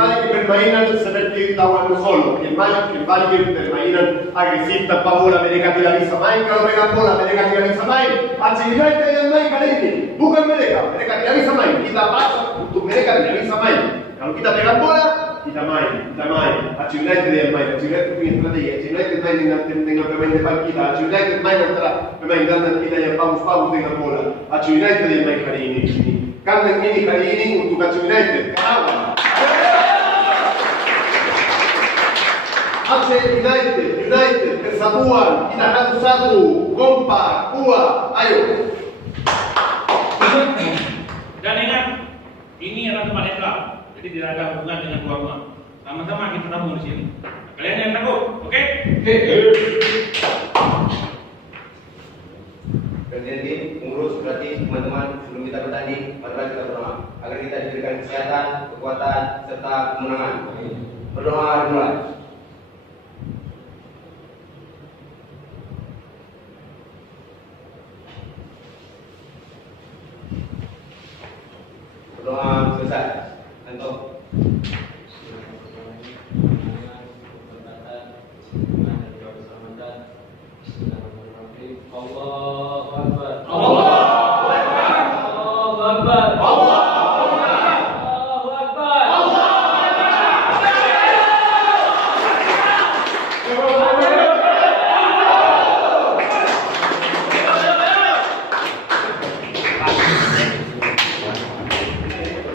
balik permainan seperti lawan solo, kembali permainan agresif tanpa bola, mereka tidak bisa main, kalau pegang bola mereka tidak bisa main. AC United yang main kali ini, bukan mereka tidak bisa main, kita paksa untuk mereka tidak bisa main. Kalau kita pegang bola, kita main. AC United yang main, AC United punya strategi, AC United main dengan pemain depan kita, AC United main antara pemain gelandang kita yang bagus-bagus dengan bola. AC United yang main kali ini. Kandang ini kali ini untuk AC United, kawan. AC United, kesatuan, kita harus satu, kompak, kuat, ayo. Dan ingat, ini adalah tempat netral, jadi tidak ada hubungan dengan tuan rumah. Sama-sama kita tamu di sini. Kalian yang takut, oke? Presiden pengurus berarti teman-teman sebelum kita bertanding, marilah kita berdoa agar kita diberikan kesehatan, kekuatan serta kemenangan. Berdoa dimulai.